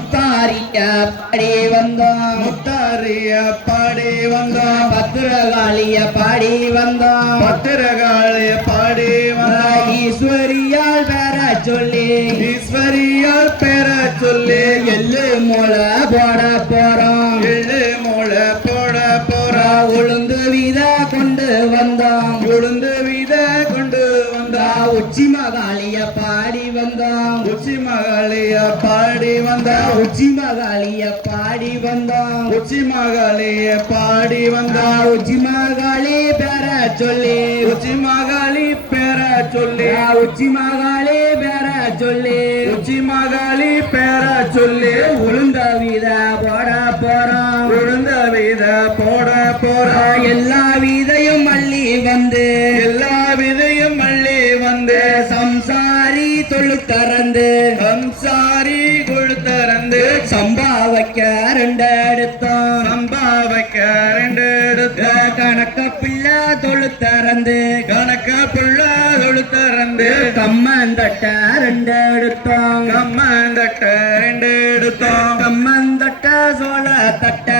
முத்தாரிய பாடி வந்தோம் முத்தாரிய பாடி வந்தோம் பத்திரகாளிய பாடி வந்தோம் பத்திரகாளிய பாடி வந்தோம் ஈஸ்வரியால் பெற சொல்லி ஈஸ்வரியால் பெற சொல்லி எள்ளு மூளை போட போறோம் எள்ளு மூளை போட போறோம் உளுந்து வீத கொண்டு வந்தோம் உளுந்து வீத கொண்டு வந்தோம் உச்சி மகாளிய பாடி வந்தோம் உச்சி மகாளிய பாடி வந்தோம் உச்சி மகாளிய பாடி வந்தோம் உச்சி மகாளிய பாடி வந்தோம் உச்சி மகாளி பெற சொல்லி உச்சி மகாளி பெற சொல்லி உச்சி மகாளி பெற சொல்லி உச்சி மகாளி பெற சொல்லி உளுந்த வீத போட போறோம் உளுந்த வீத போட போறோம் எல்லா வீதையும் மல்லி வந்து எல்லா விதையும் மல்லி வந்து சம்சாரி தொழு திறந்து சம்சாரி கொழுத்தறந்து சம்பா வைக்க ரெண்டு எடுத்தோம் சம்பா வைக்க ரெண்டு எடுத்து கணக்க பிள்ளை தொழு திறந்து கணக்க புள்ள கொழுத்தறந்து கம்மந்தட்ட ரெண்டு எடுத்தோம் கம்மந்தட்ட ரெண்டு எடுத்தோம் கம்மந்தட்ட சோழ தட்ட